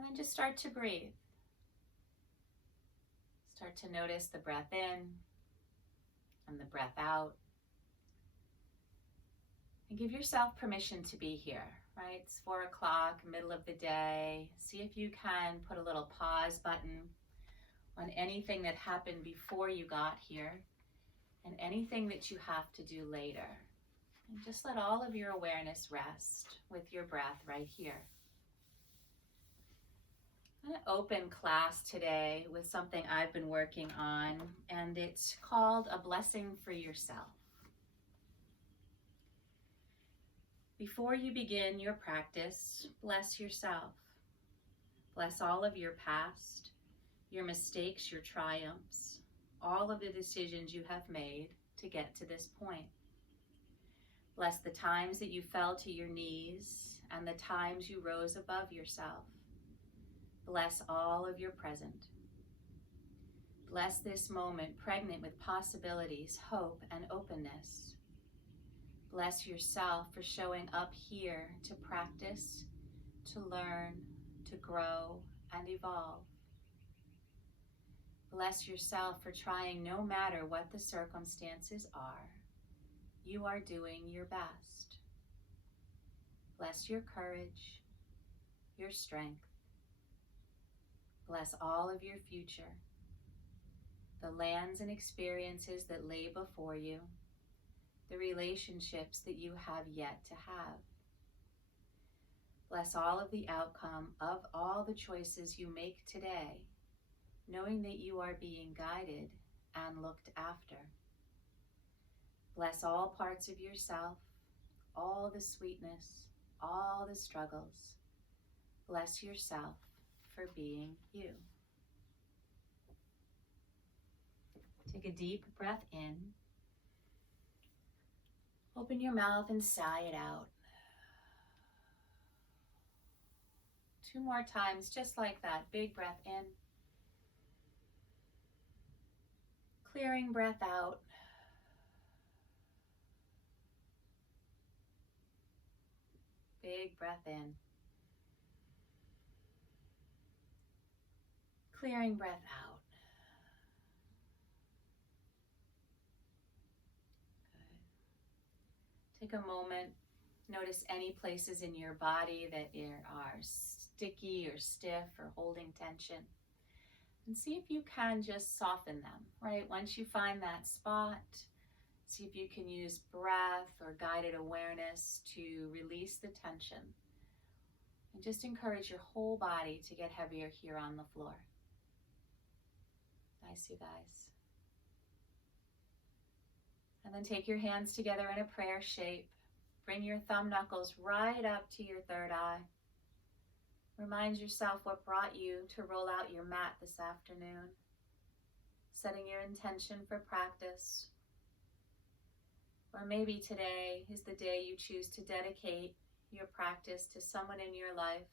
And then just start to breathe. Start to notice the breath in and the breath out. And give yourself permission to be here, right? It's 4 o'clock, middle of the day. See if you can put a little pause button on anything that happened before you got here and anything that you have to do later. And just let all of your awareness rest with your breath right here. I'm going to open class today with something I've been working on, and it's called A Blessing for Yourself. Before you begin your practice, bless yourself. Bless all of your past, your mistakes, your triumphs, all of the decisions you have made to get to this point. Bless the times that you fell to your knees and the times you rose above yourself. Bless all of your present. Bless this moment pregnant with possibilities, hope, and openness. Bless yourself for showing up here to practice, to learn, to grow, and evolve. Bless yourself for trying no matter what the circumstances are. You are doing your best. Bless your courage, your strength. Bless all of your future, the lands and experiences that lay before you, the relationships that you have yet to have. Bless all of the outcome of all the choices you make today, knowing that you are being guided and looked after. Bless all parts of yourself, all the sweetness, all the struggles. Bless yourself for being you. Take a deep breath in. Open your mouth and sigh it out. 2 more times, just like that. Big breath in. Clearing breath out. Big breath in. Clearing breath out. Good. Take a moment. Notice any places in your body that are sticky or stiff or holding tension. And see if you can just soften them, right? Once you find that spot, see if you can use breath or guided awareness to release the tension. And just encourage your whole body to get heavier here on the floor. Nice, you guys. And then take your hands together in a prayer shape. Bring your thumb knuckles right up to your third eye. Remind yourself what brought you to roll out your mat this afternoon. Setting your intention for practice. Or maybe today is the day you choose to dedicate your practice to someone in your life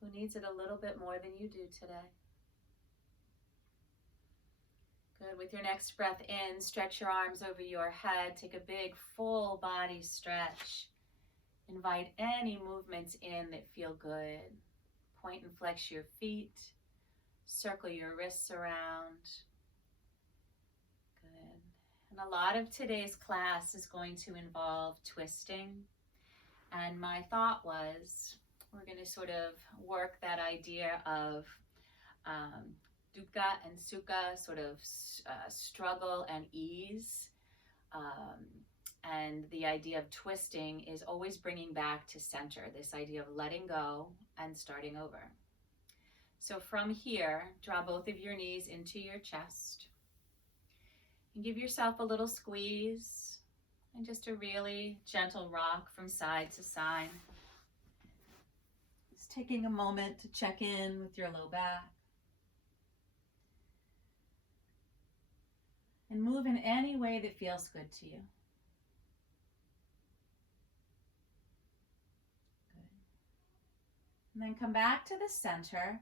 who needs it a little bit more than you do today. Good. With your next breath in, stretch your arms over your head. Take a big full body stretch. Invite any movements in that feel good. Point and flex your feet. Circle your wrists around. Good. And a lot of today's class is going to involve twisting. And my thought was, we're going to sort of work that idea of dukkha and sukha, sort of struggle and ease. And the idea of twisting is always bringing back to center, this idea of letting go and starting over. So from here, draw both of your knees into your chest. And give yourself a little squeeze and just a really gentle rock from side to side. Just taking a moment to check in with your low back. And move in any way that feels good to you. Good. And then come back to the center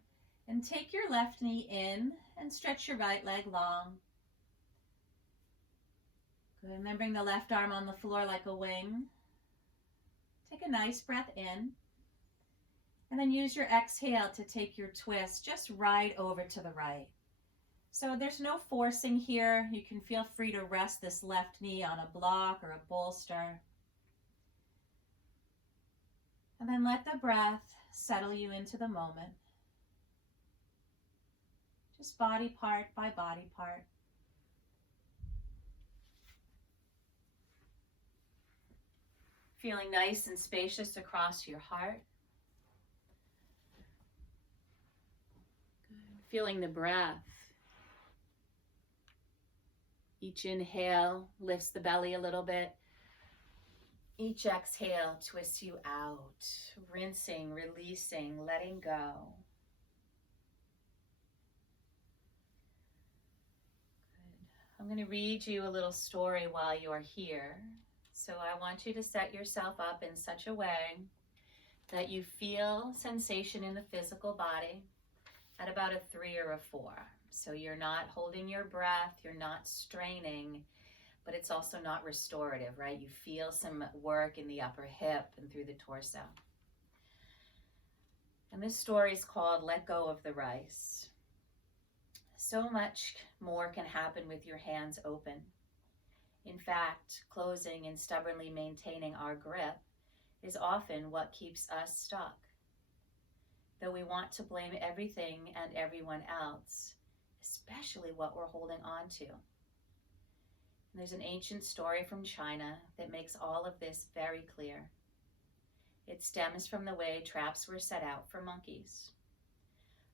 and take your left knee in and stretch your right leg long. Good. And then bring the left arm on the floor like a wing. Take a nice breath in. And then use your exhale to take your twist just right over to the right. So there's no forcing here. You can feel free to rest this left knee on a block or a bolster. And then let the breath settle you into the moment. Just body part by body part. Feeling nice and spacious across your heart. Good. Feeling the breath. Each inhale lifts the belly a little bit. Each exhale twists you out, rinsing, releasing, letting go. Good. I'm going to read you a little story while you're here. So I want you to set yourself up in such a way that you feel sensation in the physical body at about a 3 or a 4. So you're not holding your breath, you're not straining, but it's also not restorative, right? You feel some work in the upper hip and through the torso. And this story is called Let Go of the Rice. So much more can happen with your hands open. In fact, closing and stubbornly maintaining our grip is often what keeps us stuck. Though we want to blame everything and everyone else, especially what we're holding on to. There's an ancient story from China that makes all of this very clear. It stems from the way traps were set out for monkeys.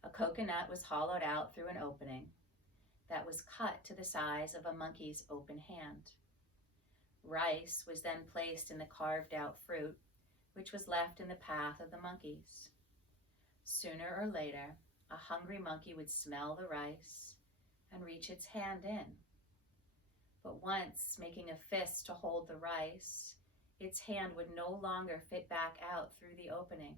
A coconut was hollowed out through an opening that was cut to the size of a monkey's open hand. Rice was then placed in the carved out fruit, which was left in the path of the monkeys. Sooner or later, a hungry monkey would smell the rice and reach its hand in. But once making a fist to hold the rice, its hand would no longer fit back out through the opening.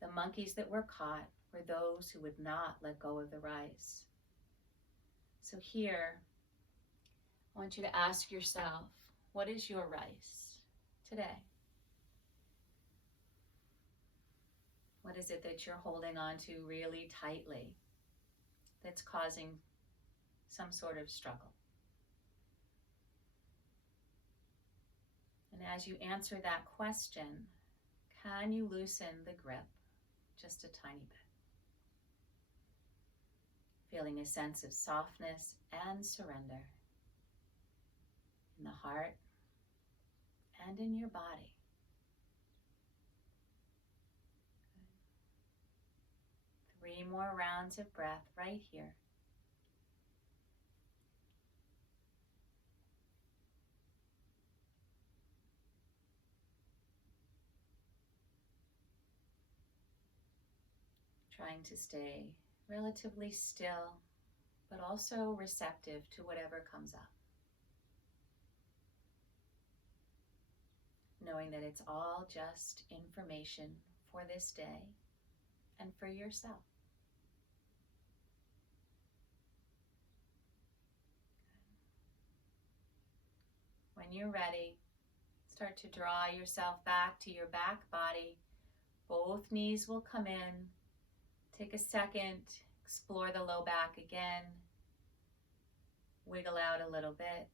The monkeys that were caught were those who would not let go of the rice. So here, I want you to ask yourself, what is your rice today? What is it that you're holding on to really tightly that's causing some sort of struggle? And as you answer that question, can you loosen the grip just a tiny bit? Feeling a sense of softness and surrender in the heart and in your body. Good. 3 more rounds of breath right here. Trying to stay relatively still, but also receptive to whatever comes up. Knowing that it's all just information for this day and for yourself. When you're ready, start to draw yourself back to your back body. Both knees will come in. Take a second, explore the low back again. Wiggle out a little bit.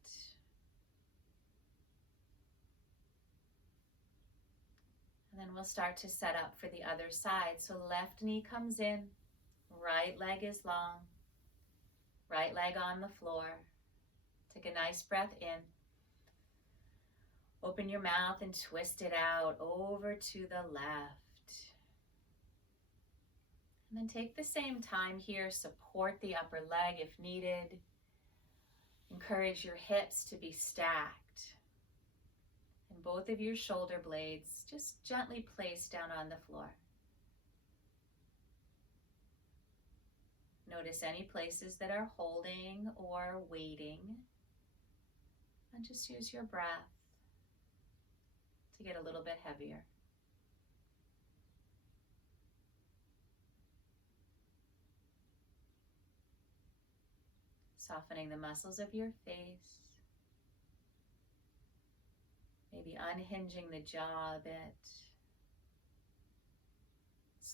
And then we'll start to set up for the other side. So left knee comes in, right leg is long, right leg on the floor. Take a nice breath in. Open your mouth and twist it out over to the left. And then take the same time here, support the upper leg if needed. Encourage your hips to be stacked. And both of your shoulder blades just gently placed down on the floor. Notice any places that are holding or waiting. And just use your breath to get a little bit heavier. Softening the muscles of your face. Maybe unhinging the jaw a bit.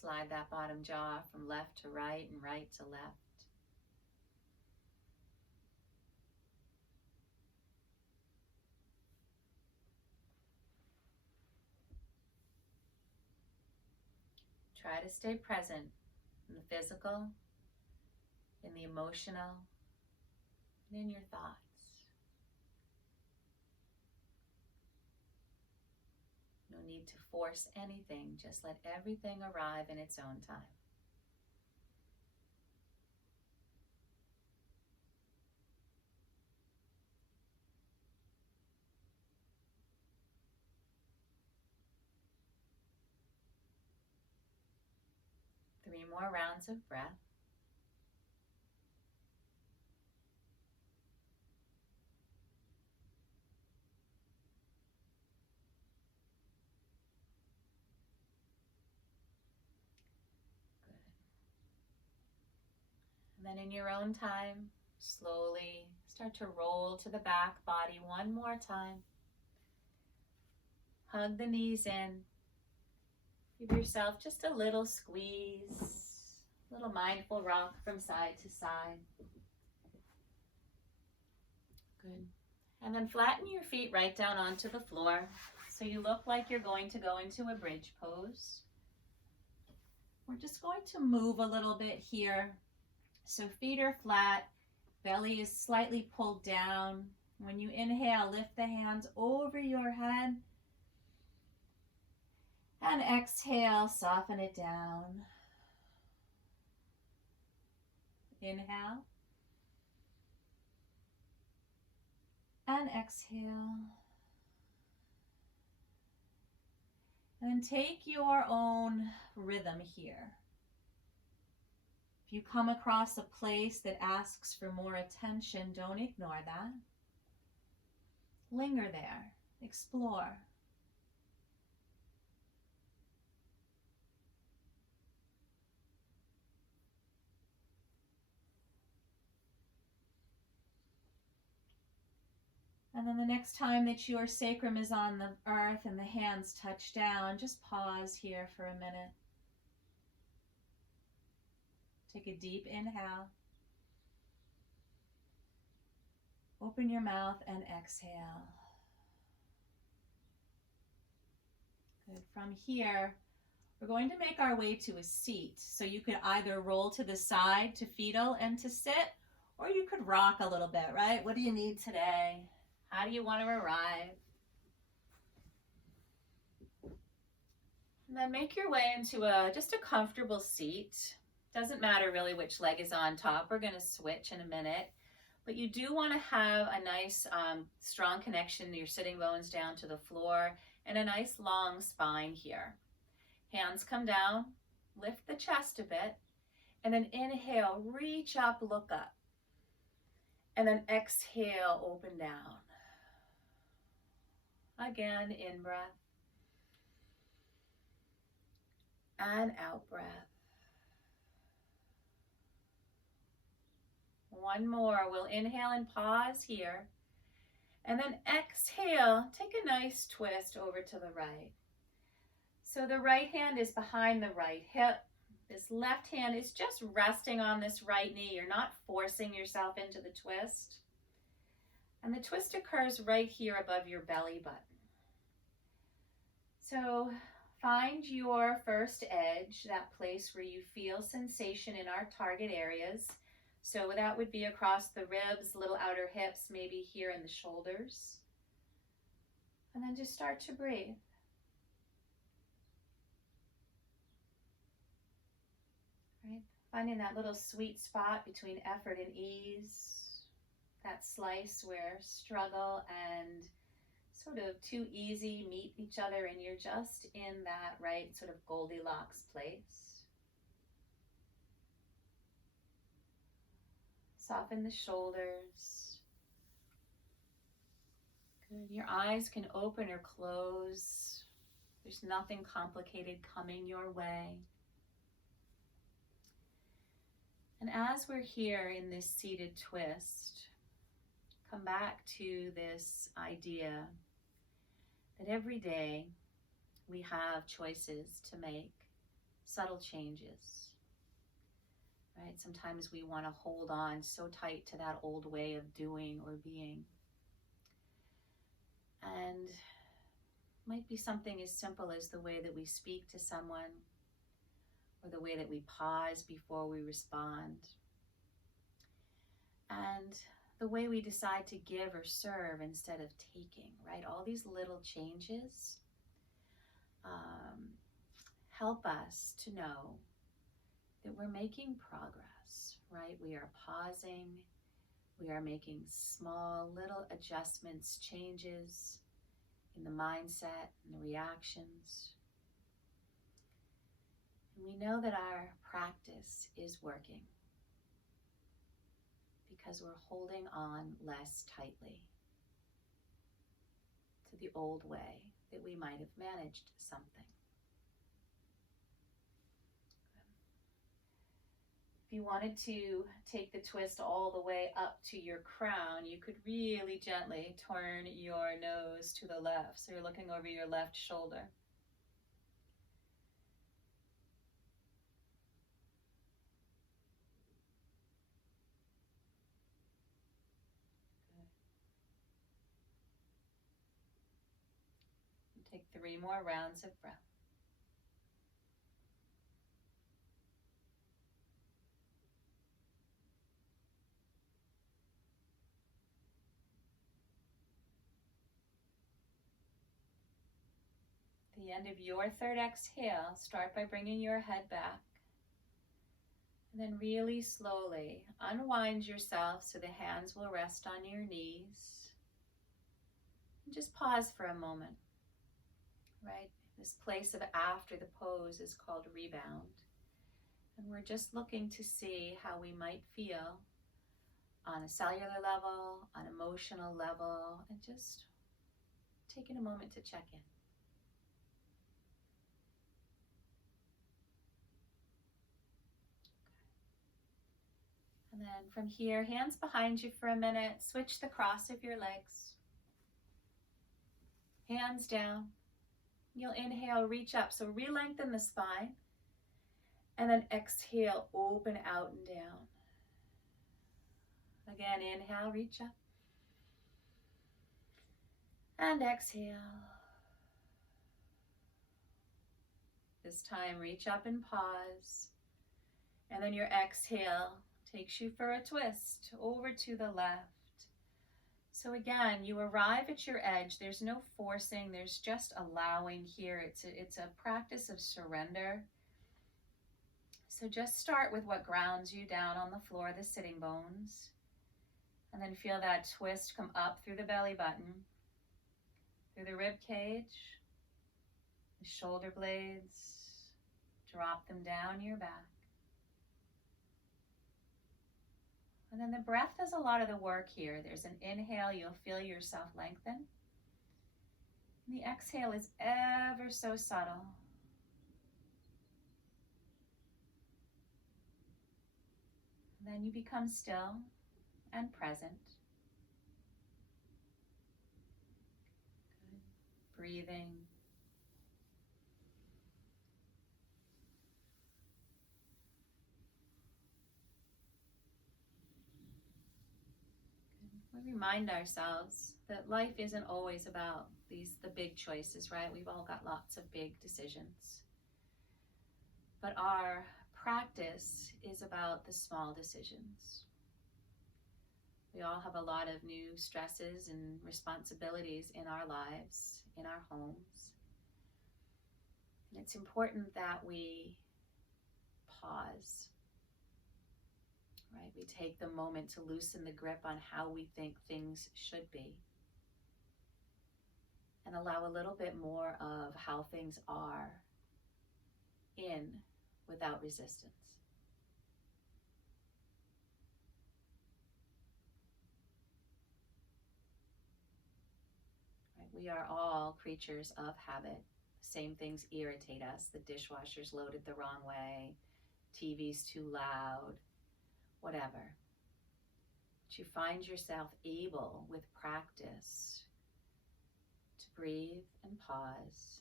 Slide that bottom jaw from left to right and right to left. Try to stay present in the physical, in the emotional, and in your thoughts. No need to force anything, just let everything arrive in its own time. Three more rounds of breath. Good. And then in your own time, slowly start to roll to the back body one more time. Hug the knees in. Give yourself just a little squeeze, a little mindful rock from side to side. Good. And then flatten your feet right down onto the floor so you look like you're going to go into a bridge pose. We're just going to move a little bit here. So feet are flat, belly is slightly pulled down. When you inhale, lift the hands over your head. And exhale, soften it down. Inhale. And exhale. And take your own rhythm here. If you come across a place that asks for more attention, don't ignore that. Linger there. Explore. And then the next time that your sacrum is on the earth and the hands touch down, just pause here for a minute. Take a deep inhale. Open your mouth and exhale. Good. From here, we're going to make our way to a seat. So you could either roll to the side to fetal and to sit, or you could rock a little bit, right? What do you need today? How do you want to arrive? And then make your way into just a comfortable seat. Doesn't matter really which leg is on top. We're going to switch in a minute. But you do want to have a nice strong connection to your sitting bones down to the floor and a nice long spine here. Hands come down, lift the chest a bit, and then inhale, reach up, look up. And then exhale, open down. Again, in breath. And out breath. One more. We'll inhale and pause here. And then exhale, take a nice twist over to the right. So the right hand is behind the right hip. This left hand is just resting on this right knee. You're not forcing yourself into the twist. And the twist occurs right here above your belly button. So find your first edge, that place where you feel sensation in our target areas. So that would be across the ribs, little outer hips, maybe here in the shoulders. And then just start to breathe. Right? Finding that little sweet spot between effort and ease. That slice where struggle and sort of too easy meet each other and you're just in that right sort of Goldilocks place. Soften the shoulders. Good. Your eyes can open or close. There's nothing complicated coming your way. And as we're here in this seated twist, come back to this idea that every day we have choices to make. subtle changes, right? Sometimes we want to hold on so tight to that old way of doing or being. And might be something as simple as the way that we speak to someone, or the way that we pause before we respond, and the way we decide to give or serve instead of taking, right? All these little changes help us to know that we're making progress, right? We are pausing, we are making small little adjustments, changes in the mindset and the reactions. And we know that our practice is working because we're holding on less tightly to the old way that we might have managed something. If you wanted to take the twist all the way up to your crown, you could really gently turn your nose to the left. So you're looking over your left shoulder. Good. Take 3 more rounds of breath. At the end of your third exhale, start by bringing your head back. And then really slowly unwind yourself so the hands will rest on your knees. And just pause for a moment, right? This place of after the pose is called rebound. And we're just looking to see how we might feel on a cellular level, on an emotional level, and just taking a moment to check in. And then from here, hands behind you for a minute. Switch the cross of your legs. Hands down. You'll inhale, reach up. So re-lengthen the spine. And then exhale, open out and down. Again, inhale, reach up. And exhale. This time, reach up and pause. And then your exhale takes you for a twist over to the left. So again, you arrive at your edge. There's no forcing. There's just allowing here. It's a practice of surrender. So just start with what grounds you down on the floor, the sitting bones. And then feel that twist come up through the belly button, through the rib cage, the shoulder blades. Drop them down your back. And then the breath does a lot of the work here. There's an inhale, you'll feel yourself lengthen. And the exhale is ever so subtle. And then you become still and present. Good. Breathing. We remind ourselves that life isn't always about the big choices, right? We've all got lots of big decisions. But our practice is about the small decisions. We all have a lot of new stresses and responsibilities in our lives, in our homes. And it's important that we pause. Right? We take the moment to loosen the grip on how we think things should be and allow a little bit more of how things are in without resistance. Right? We are all creatures of habit. Same things irritate us. The dishwasher's loaded the wrong way, TV's too loud, whatever. But you find yourself able, with practice, to breathe and pause,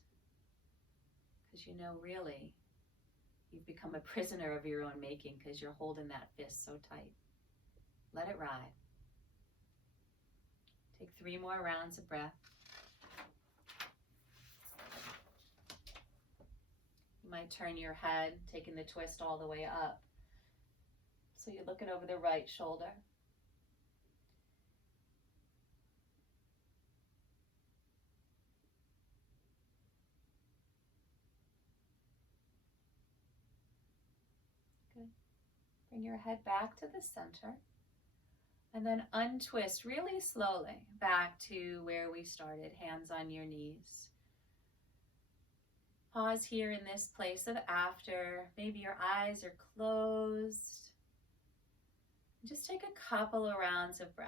because you know really you've become a prisoner of your own making because you're holding that fist so tight. Let it ride. Take 3 more rounds of breath. You might turn your head, taking the twist all the way up. So you're looking over the right shoulder. Good. Bring your head back to the center. And then untwist really slowly back to where we started, hands on your knees. Pause here in this place of after. Maybe your eyes are closed. Just take a couple of rounds of breath.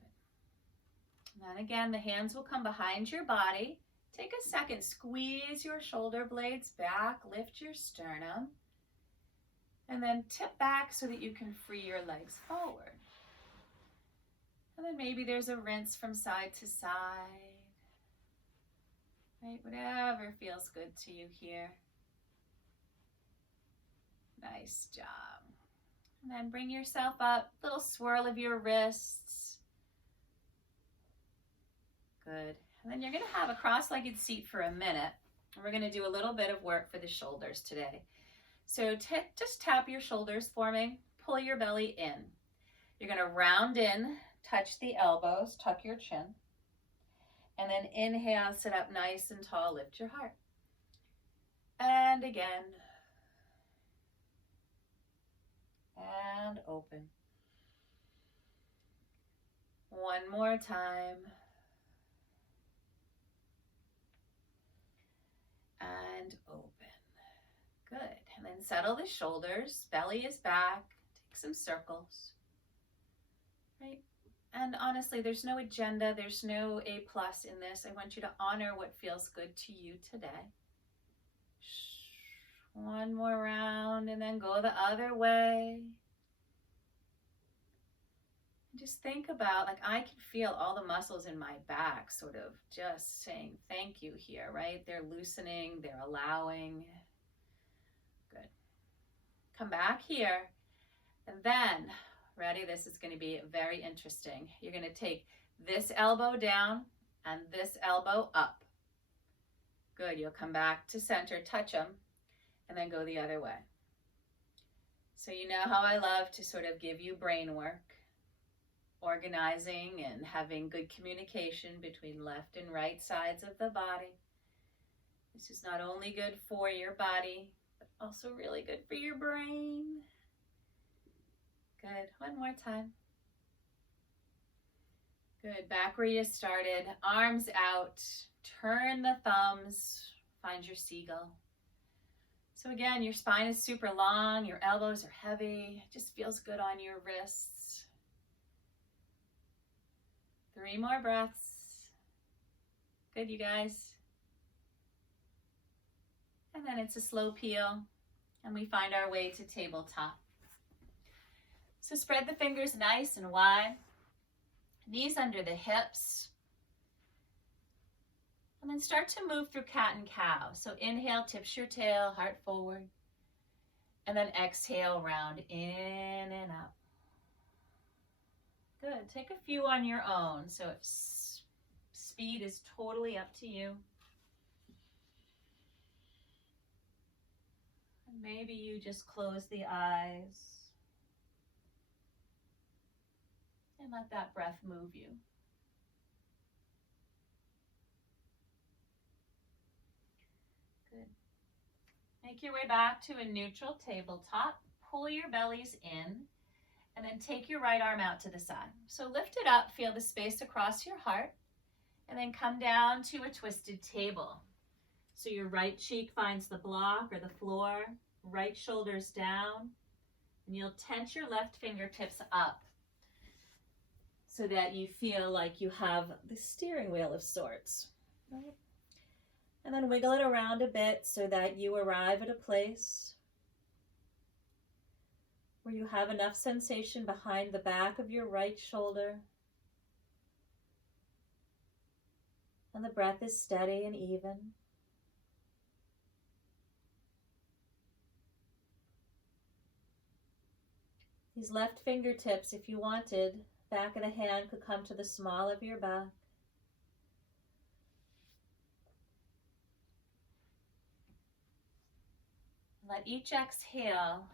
Good. And then again, the hands will come behind your body. Take a second, squeeze your shoulder blades back, lift your sternum, and then tip back so that you can free your legs forward. And then maybe there's a rinse from side to side. Right, whatever feels good to you here. Nice job. And then bring yourself up, little swirl of your wrists. Good. And then you're going to have a cross-legged seat for a minute. And we're going to do a little bit of work for the shoulders today. So just tap your shoulders for me. Pull your belly in. You're going to round in, touch the elbows, tuck your chin. And then inhale, sit up nice and tall, lift your heart. And again. And open. One more time. And open. Good. And then settle the shoulders. Belly is back. Take some circles. Right? And honestly, there's no agenda. There's no A+ in this. I want you to honor what feels good to you today. One more round and then go the other way. Just think about, like, I can feel all the muscles in my back sort of just saying thank you here, right? They're loosening, they're allowing. Good. Come back here. And then, ready? This is going to be very interesting. You're going to take this elbow down and this elbow up. Good. You'll come back to center, touch them, and then go the other way. So you know how I love to sort of give you brain work. Organizing and having good communication between left and right sides of the body. This is not only good for your body, but also really good for your brain. Good. One more time. Good. Back where you started. Arms out. Turn the thumbs. Find your seagull. So again, your spine is super long. Your elbows are heavy. It just feels good on your wrists. 3 more breaths. Good, you guys. And then it's a slow peel, and we find our way to tabletop. So spread the fingers nice and wide. Knees under the hips. And then start to move through cat and cow. So inhale, tips your tail, heart forward. And then exhale, round in and up. Good. Take a few on your own. So speed is totally up to you. And maybe you just close the eyes and let that breath move you. Good. Make your way back to a neutral tabletop. Pull your bellies in. And then take your right arm out to the side. So lift it up, feel the space across your heart, and then come down to a twisted table. So your right cheek finds the block or the floor, right shoulder's down, and you'll tense your left fingertips up so that you feel like you have the steering wheel of sorts. Right? And then wiggle it around a bit so that you arrive at a place where you have enough sensation behind the back of your right shoulder. And the breath is steady and even. These left fingertips, if you wanted, back of the hand could come to the small of your back. Let each exhale,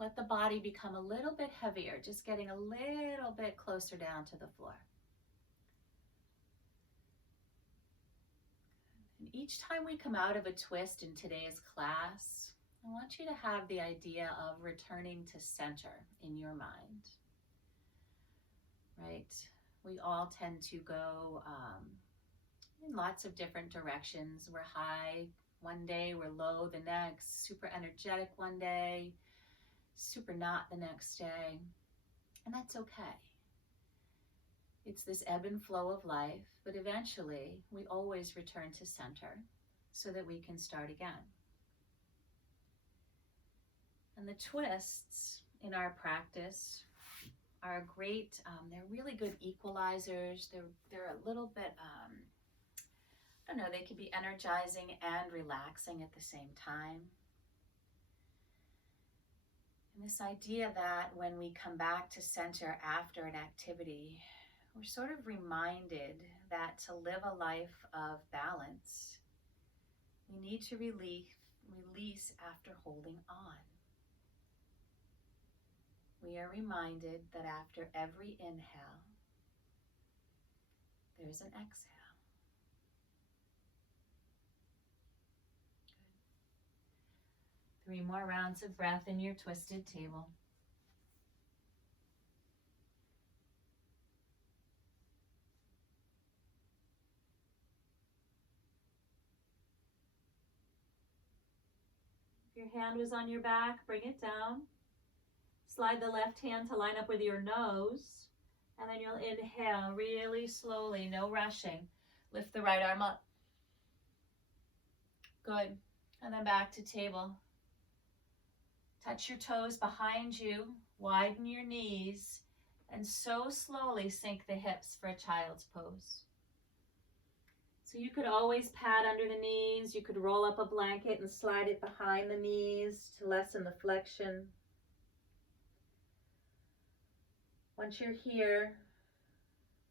let the body become a little bit heavier, just getting a little bit closer down to the floor. And each time we come out of a twist in today's class, I want you to have the idea of returning to center in your mind, right? We all tend to go in lots of different directions. We're high one day, we're low the next, super energetic one day, super not the next day, and that's okay. It's this ebb and flow of life, but eventually we always return to center so that we can start again. And the twists in our practice are great. They're really good equalizers. They're a little bit, I don't know, they can be energizing and relaxing at the same time. And this idea that when we come back to center after an activity, we're sort of reminded that to live a life of balance, we need to release after holding on. We are reminded that after every inhale, there's an exhale. Good. 3 more rounds of breath in your twisted table. If your hand was on your back, bring it down. Slide the left hand to line up with your nose, and then you'll inhale really slowly, no rushing. Lift the right arm up. Good. And then back to table. Touch your toes behind you, widen your knees, and so slowly sink the hips for a child's pose. So you could always pad under the knees. You could roll up a blanket and slide it behind the knees to lessen the flexion. Once you're here,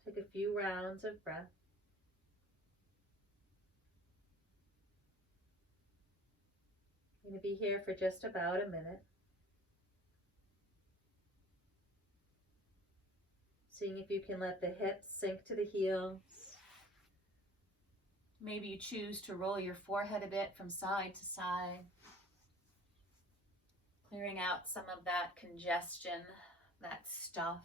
take a few rounds of breath. I'm going to be here for just about a minute. Seeing if you can let the hips sink to the heels. Maybe you choose to roll your forehead a bit from side to side. Clearing out some of that congestion, that stuff.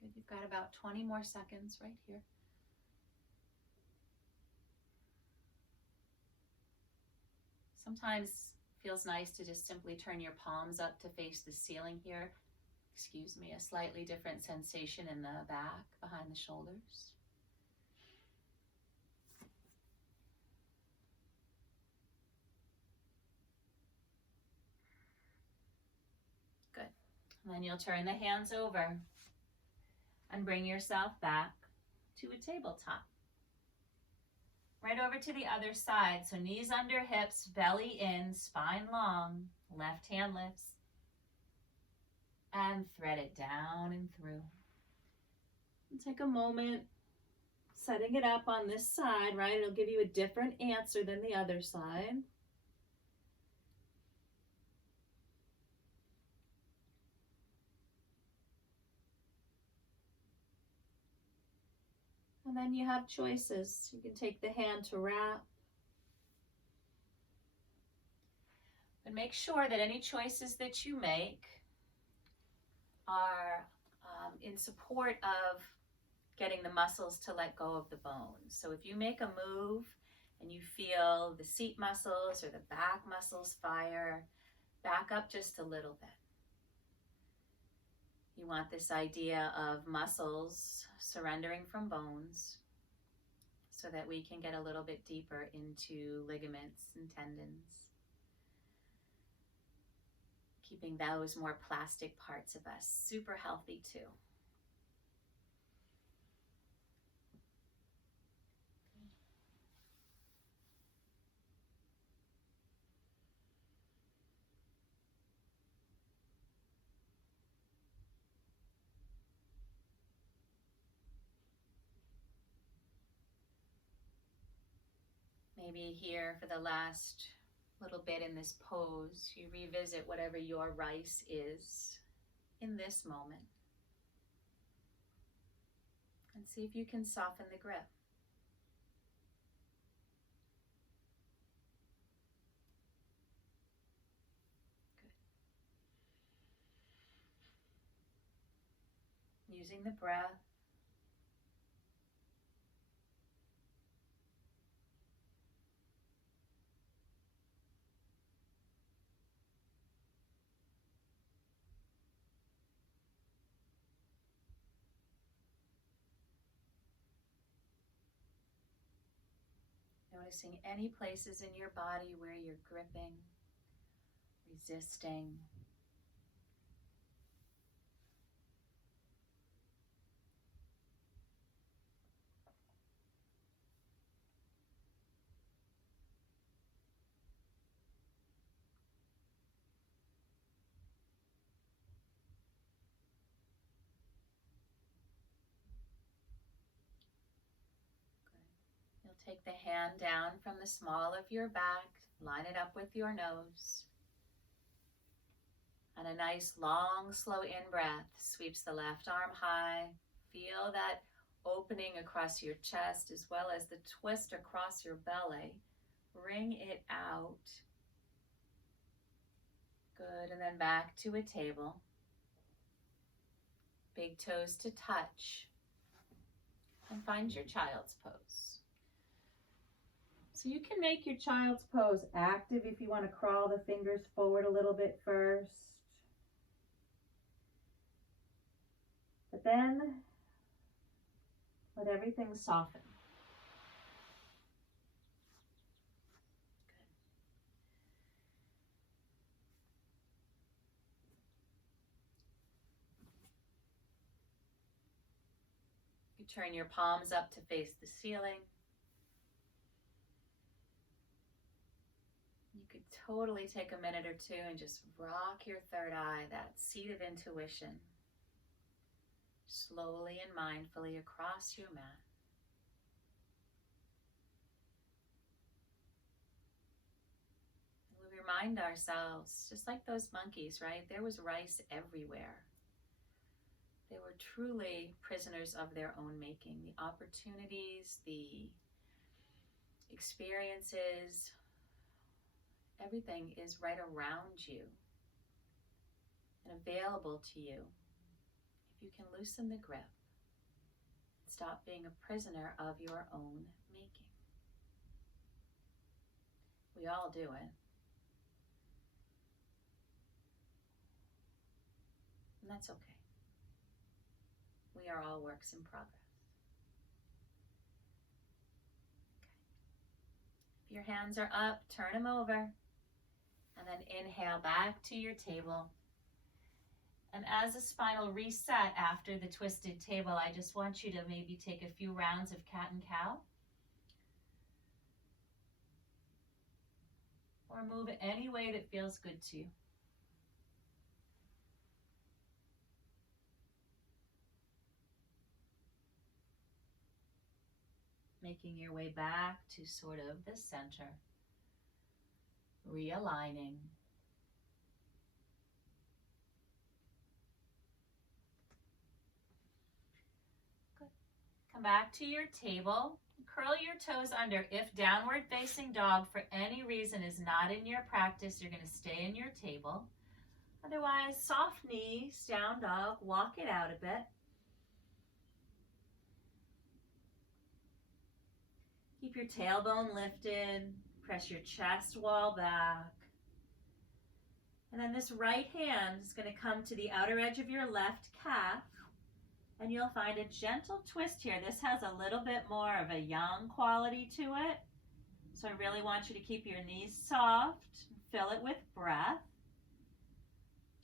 Good, you've got about 20 more seconds right here. Sometimes it feels nice to just simply turn your palms up to face the ceiling here. Excuse me, a slightly different sensation in the back, behind the shoulders. Good. And then you'll turn the hands over and bring yourself back to a tabletop. Right over to the other side. So knees under hips, belly in, spine long, left hand lifts. And thread it down and through. And take a moment setting it up on this side, right? It'll give you a different answer than the other side. And then you have choices. You can take the hand to wrap. But make sure that any choices that you make are in support of getting the muscles to let go of the bones. So if you make a move and you feel the seat muscles or the back muscles fire, back up just a little bit. You want this idea of muscles surrendering from bones so that we can get a little bit deeper into ligaments and tendons. Keeping those more plastic parts of us super healthy too. Maybe here for the last little bit in this pose, you revisit whatever your rice is in this moment. And see if you can soften the grip. Good. Using the breath. Noticing any places in your body where you're gripping, resisting. You'll take the hand down from the small of your back, line it up with your nose. And a nice long, slow in-breath sweeps the left arm high. Feel that opening across your chest as well as the twist across your belly. Bring it out. Good, and then back to a table. Big toes to touch. And find your child's pose. So you can make your child's pose active if you want to crawl the fingers forward a little bit first. But then let everything soften. Good. You turn your palms up to face the ceiling. You could totally take a minute or two and just rock your third eye, that seat of intuition, slowly and mindfully across your mat. And we remind ourselves, just like those monkeys, right? There was rice everywhere. They were truly prisoners of their own making. The opportunities, the experiences, everything is right around you and available to you if you can loosen the grip and stop being a prisoner of your own making. We all do it. And that's okay. We are all works in progress. Okay. If your hands are up, turn them over. And then inhale back to your table. And as a spinal reset after the twisted table, I just want you to maybe take a few rounds of cat and cow. Or move it any way that feels good to you. Making your way back to sort of the center. Realigning. Good. Come back to your table. Curl your toes under. If downward facing dog for any reason is not in your practice, you're going to stay in your table. Otherwise, soft knees, down dog, walk it out a bit. Keep your tailbone lifted. Press your chest wall back. And then this right hand is going to come to the outer edge of your left calf. And you'll find a gentle twist here. This has a little bit more of a yang quality to it. So I really want you to keep your knees soft, fill it with breath.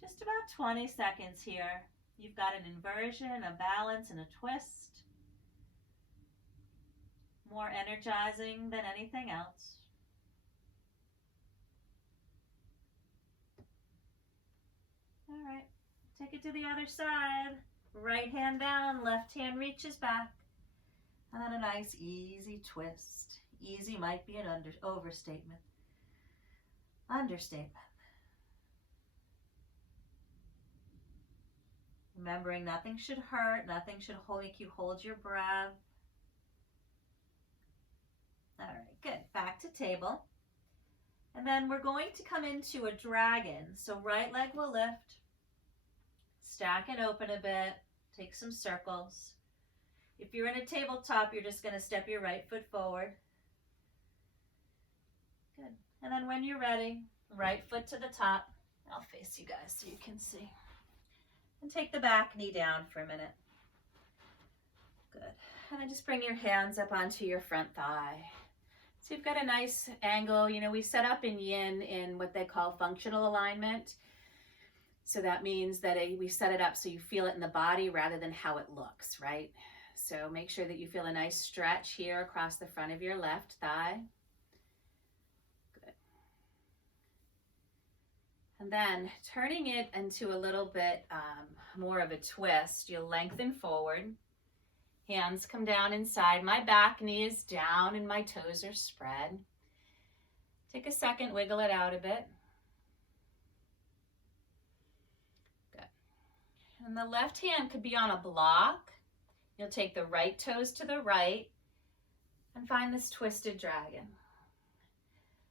Just about 20 seconds here. You've got an inversion, a balance, and a twist. More energizing than anything else. All right, take it to the other side. Right hand down, left hand reaches back. And then a nice easy twist. Easy might be an overstatement. Understatement. Remembering nothing should hurt, nothing should make you hold your breath. All right, good. Back to table. And then we're going to come into a dragon. So right leg will lift. Stack it open a bit. Take some circles. If you're in a tabletop, you're just going to step your right foot forward. Good. And then when you're ready, right foot to the top. I'll face you guys so you can see. And take the back knee down for a minute. Good. And then just bring your hands up onto your front thigh. So you've got a nice angle. You know, we set up in Yin in what they call functional alignment. So that means that we set it up so you feel it in the body rather than how it looks, right? So make sure that you feel a nice stretch here across the front of your left thigh. Good. And then turning it into a little bit more of a twist, you'll lengthen forward. Hands come down inside. My back knee is down and my toes are spread. Take a second, wiggle it out a bit. Good. And the left hand could be on a block. You'll take the right toes to the right and find this twisted dragon.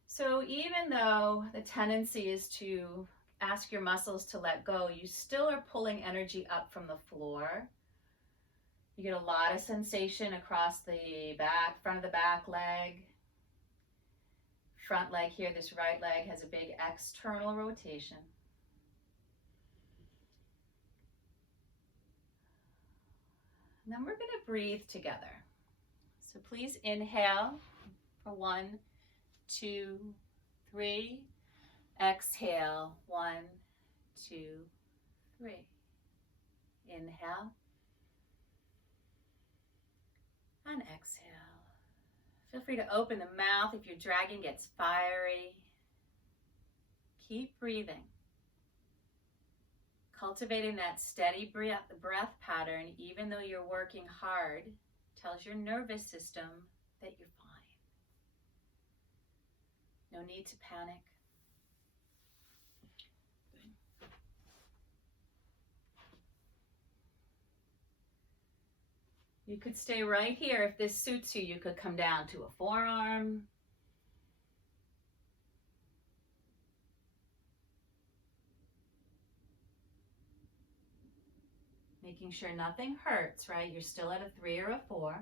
So even though the tendency is to ask your muscles to let go, you still are pulling energy up from the floor. You get a lot of sensation across the back, front of the back leg. Front leg here, this right leg has a big external rotation. And then we're going to breathe together. So please inhale for 1, 2, 3. Exhale, 1, 2, 3. Inhale. And exhale. Feel free to open the mouth if your dragon gets fiery. Keep breathing. Cultivating that steady breath pattern, even though you're working hard, tells your nervous system that you're fine. No need to panic. You could stay right here. If this suits you, you could come down to a forearm. Making sure nothing hurts, right? You're still at a 3 or a 4.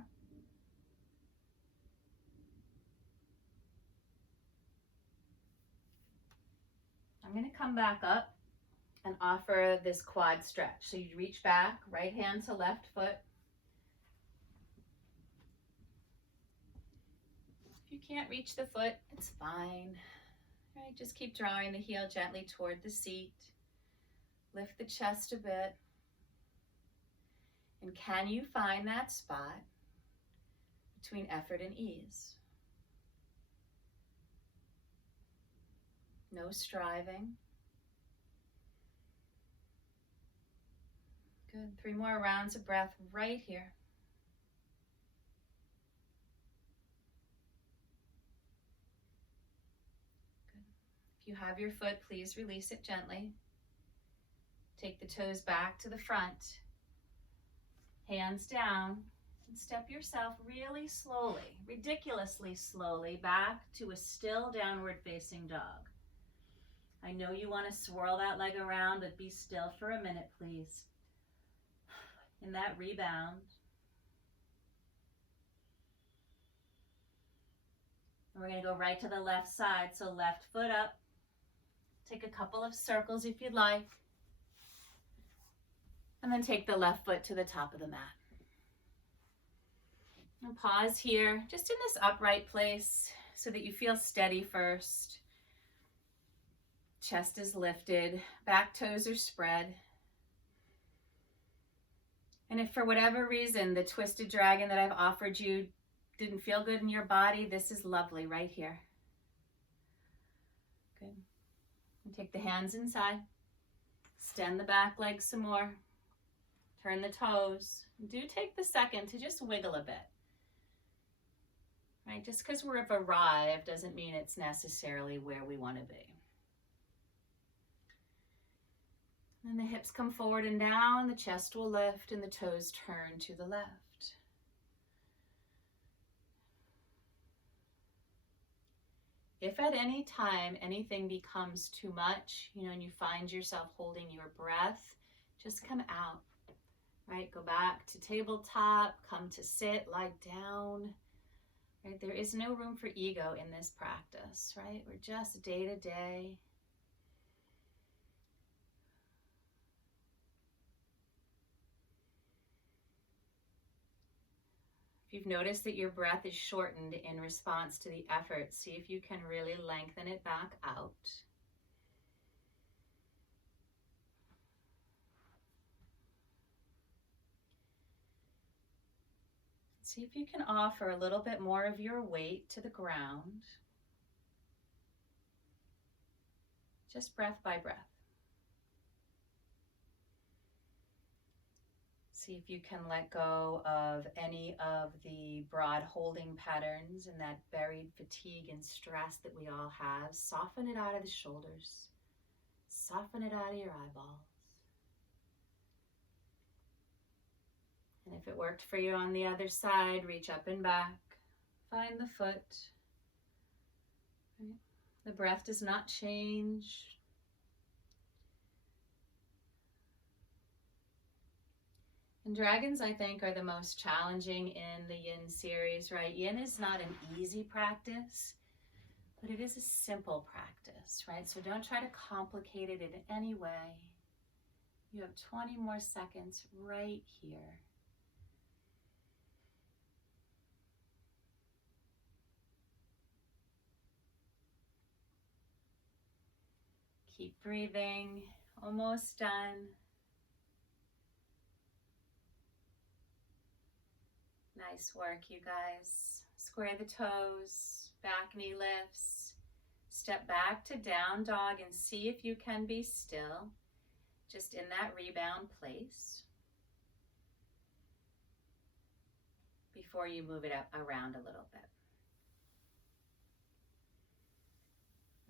I'm going to come back up and offer this quad stretch. So you reach back, right hand to left foot. If you can't reach the foot, it's fine. All right, just keep drawing the heel gently toward the seat. Lift the chest a bit. And can you find that spot between effort and ease? No striving. Good. 3 more rounds of breath right here. Good. If you have your foot, please release it gently. Take the toes back to the front. Hands down. And step yourself really slowly, ridiculously slowly, back to a still downward facing dog. I know you want to swirl that leg around, but be still for a minute, please. In that rebound. And we're going to go right to the left side. So left foot up. Take a couple of circles if you'd like. And then take the left foot to the top of the mat. And pause here, just in this upright place so that you feel steady first. Chest is lifted, back toes are spread. And if for whatever reason the twisted dragon that I've offered you didn't feel good in your body, this is lovely right here. Good. And take the hands inside. Extend the back leg some more. Turn the toes. Do take the second to just wiggle a bit. Right? Just because we've arrived doesn't mean it's necessarily where we want to be. And the hips come forward and down, the chest will lift, and the toes turn to the left. If at any time anything becomes too much, and you find yourself holding your breath, just come out, right? Go back to tabletop, come to sit, lie down, right? There is no room for ego in this practice, right? We're just day to day. If you've noticed that your breath is shortened in response to the effort, see if you can really lengthen it back out. See if you can offer a little bit more of your weight to the ground. Just breath by breath. See if you can let go of any of the broad holding patterns and that buried fatigue and stress that we all have. Soften it out of the shoulders. Soften it out of your eyeballs. And if it worked for you on the other side, reach up and back. Find the foot. The breath does not change. And dragons, I think, are the most challenging in the Yin series, right? Yin is not an easy practice, but it is a simple practice, right? So don't try to complicate it in any way. You have 20 more seconds right here. Keep breathing. Almost done. Nice work, you guys. Square the toes, back knee lifts. Step back to down dog and see if you can be still, just in that rebound place, before you move it up around a little bit.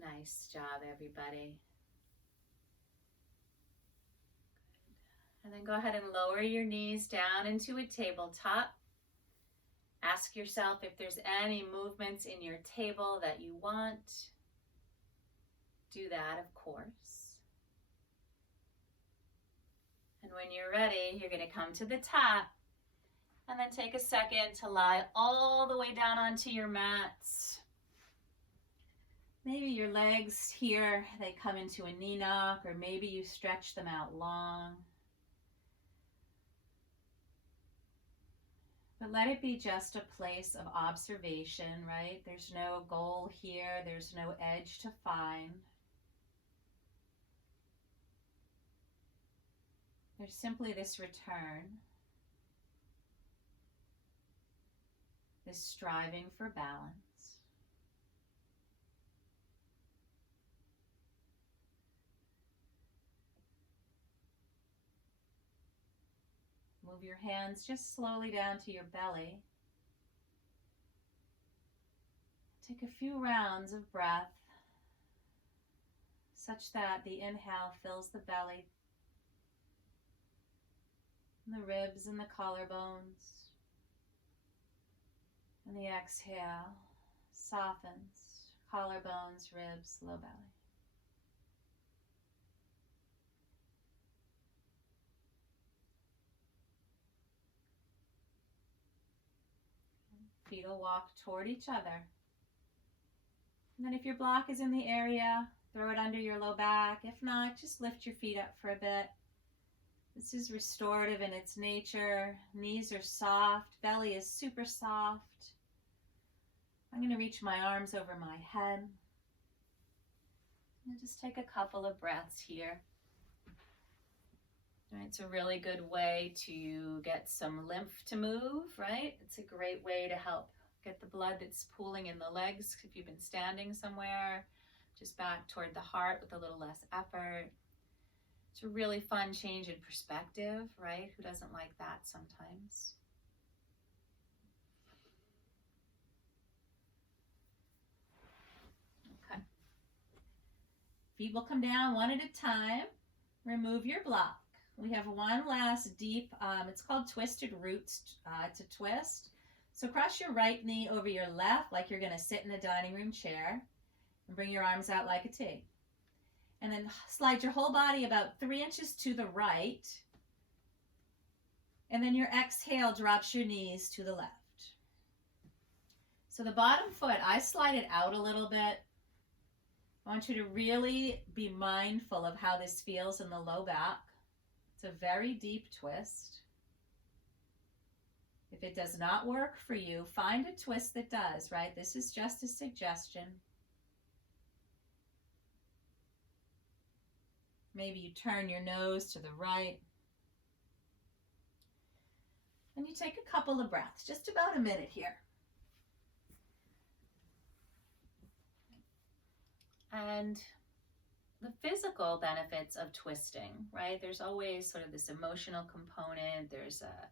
Nice job, everybody. And then go ahead and lower your knees down into a tabletop. Ask yourself if there's any movements in your table that you want. Do that, of course. And when you're ready, you're going to come to the top and then take a second to lie all the way down onto your mats. Maybe your legs here, they come into a knee knock, or maybe you stretch them out long. But let it be just a place of observation, right? There's no goal here. There's no edge to find. There's simply this return, this striving for balance. Move your hands just slowly down to your belly. Take a few rounds of breath, such that the inhale fills the belly, the ribs and the collarbones, and the exhale softens collarbones, ribs, low belly. Feet will walk toward each other. And then if your block is in the area, throw it under your low back. If not, just lift your feet up for a bit. This is restorative in its nature. Knees are soft, belly is super soft. I'm going to reach my arms over my head. And just take a couple of breaths here. Right, it's a really good way to get some lymph to move, right? It's a great way to help get the blood that's pooling in the legs if you've been standing somewhere, just back toward the heart with a little less effort. It's a really fun change in perspective, right? Who doesn't like that sometimes? Okay. Feet will come down one at a time. Remove your block. We have one last deep, it's called twisted roots to twist. So cross your right knee over your left like you're going to sit in a dining room chair and bring your arms out like a T. And then slide your whole body about 3 inches to the right. And then your exhale drops your knees to the left. So the bottom foot, I slide it out a little bit. I want you to really be mindful of how this feels in the low back. It's a very deep twist. If it does not work for you, find a twist that does, right? This is just a suggestion. Maybe you turn your nose to the right. And you take a couple of breaths, just about a minute here. And the physical benefits of twisting, right? There's always sort of this emotional component. There's a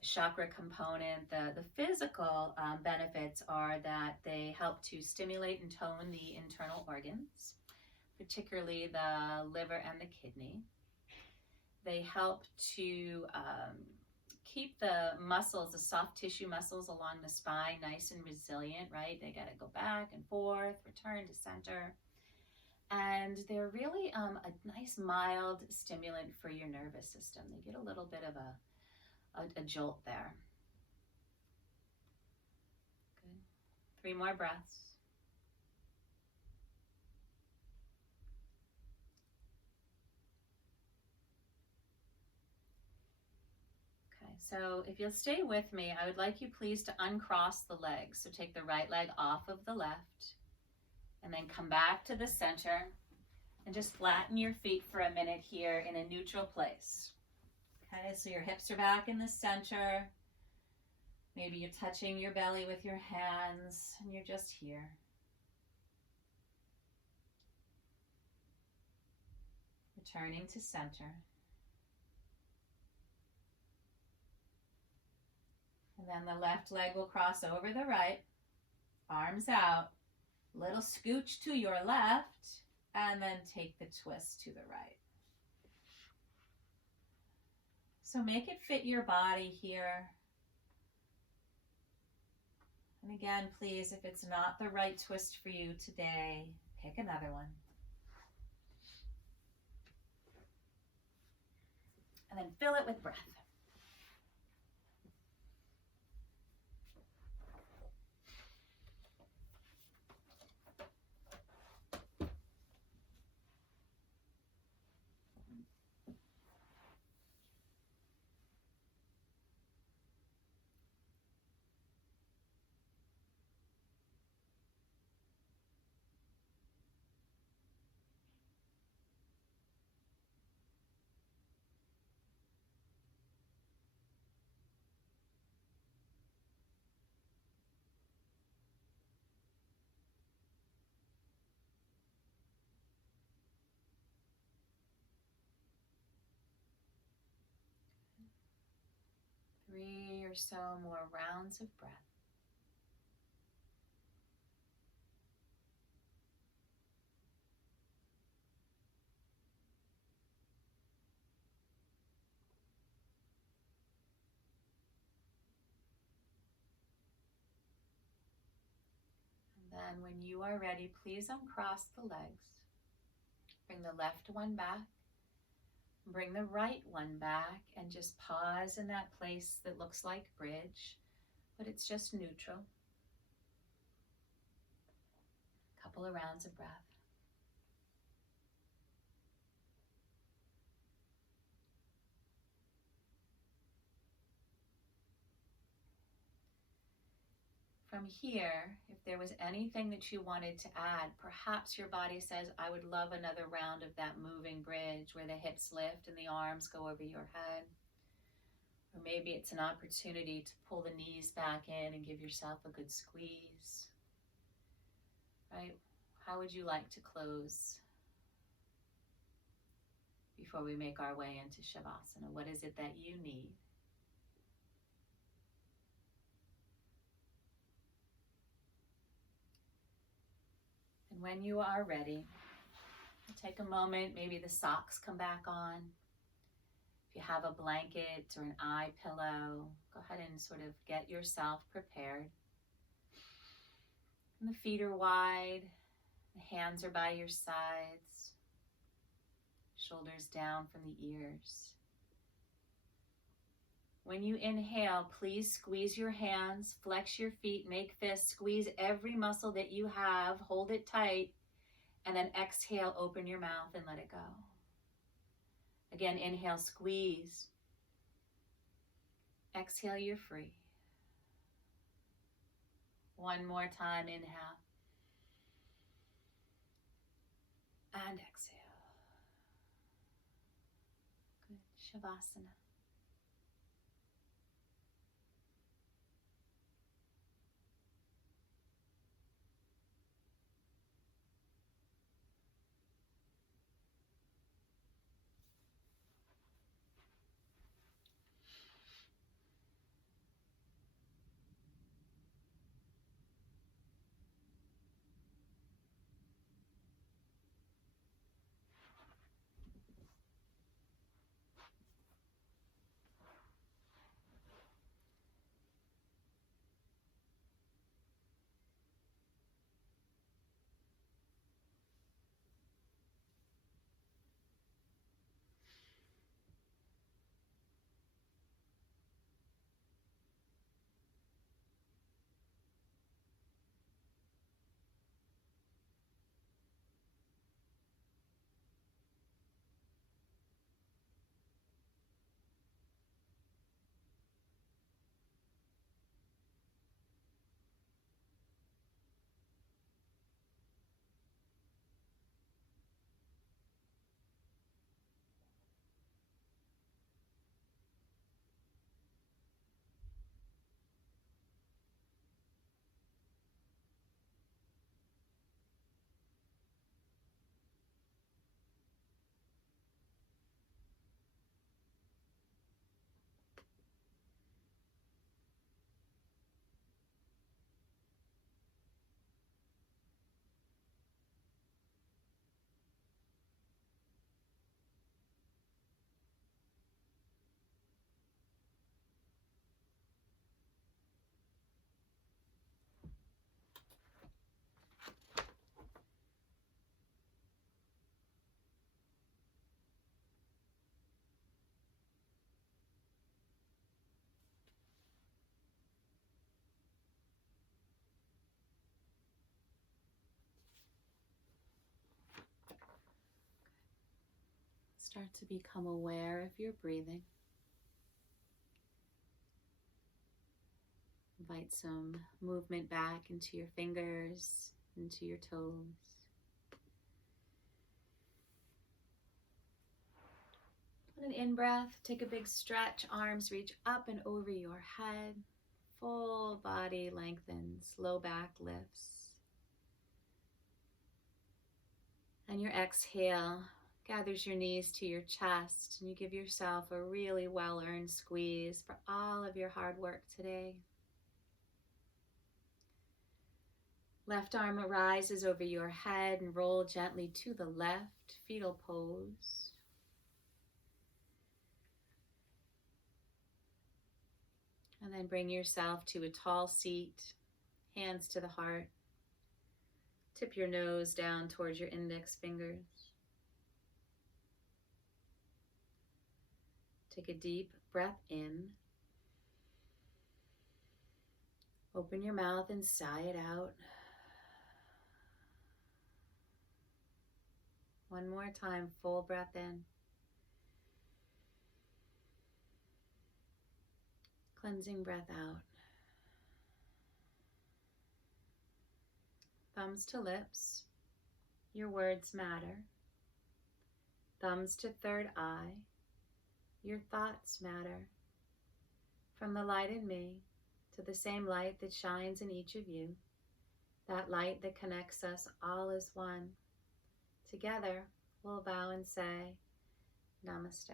chakra component. The physical benefits are that they help to stimulate and tone the internal organs, particularly the liver and the kidney. They help to keep the muscles, the soft tissue muscles along the spine nice and resilient, right? They got to go back and forth, return to center. And they're really a nice mild stimulant for your nervous system. They get a little bit of a jolt there. Good. 3 more breaths. Okay, so if you'll stay with me, I would like you please to uncross the legs. So take the right leg off of the left. And then come back to the center and just flatten your feet for a minute here in a neutral place. Okay, so your hips are back in the center. Maybe you're touching your belly with your hands and you're just here. Returning to center. And then the left leg will cross over the right, arms out. Little scooch to your left, and then take the twist to the right. So make it fit your body here. And again, please, if it's not the right twist for you today, pick another one. And then fill it with breath. Three or so more rounds of breath. And then when you are ready, please uncross the legs. Bring the left one back. Bring the right one back and just pause in that place that looks like bridge, but it's just neutral. A couple of rounds of breath. from here, if there was anything that you wanted to add, perhaps your body says, I would love another round of that moving bridge where the hips lift and the arms go over your head. Or maybe it's an opportunity to pull the knees back in and give yourself a good squeeze. Right? How would you like to close before we make our way into Shavasana? What is it that you need? And when you are ready, take a moment, maybe the socks come back on. If you have a blanket or an eye pillow, go ahead and sort of get yourself prepared. And the feet are wide, the hands are by your sides, shoulders down from the ears. When you inhale, please squeeze your hands, flex your feet, make fists, squeeze every muscle that you have, hold it tight, and then exhale, open your mouth and let it go. Again, inhale, squeeze. Exhale, you're free. One more time, inhale. And exhale. Good. Shavasana. Start to become aware of your breathing. Invite some movement back into your fingers, into your toes. On an in-breath, take a big stretch, arms reach up and over your head. Full body lengthens, low back lifts. And your exhale gathers your knees to your chest, and you give yourself a really well-earned squeeze for all of your hard work today. Left arm rises over your head and roll gently to the left, fetal pose. And then bring yourself to a tall seat, hands to the heart. Tip your nose down towards your index fingers. Take a deep breath in. Open your mouth and sigh it out. One more time, full breath in. Cleansing breath out. thumbs to lips. Your words matter. Thumbs to third eye. Your thoughts matter. From the light in me to the same light that shines in each of you, that light that connects us all as one. Together, we'll bow and say, Namaste.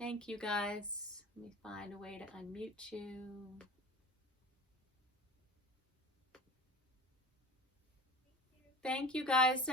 Thank you, guys. Let me find a way to unmute you. Thank you, guys.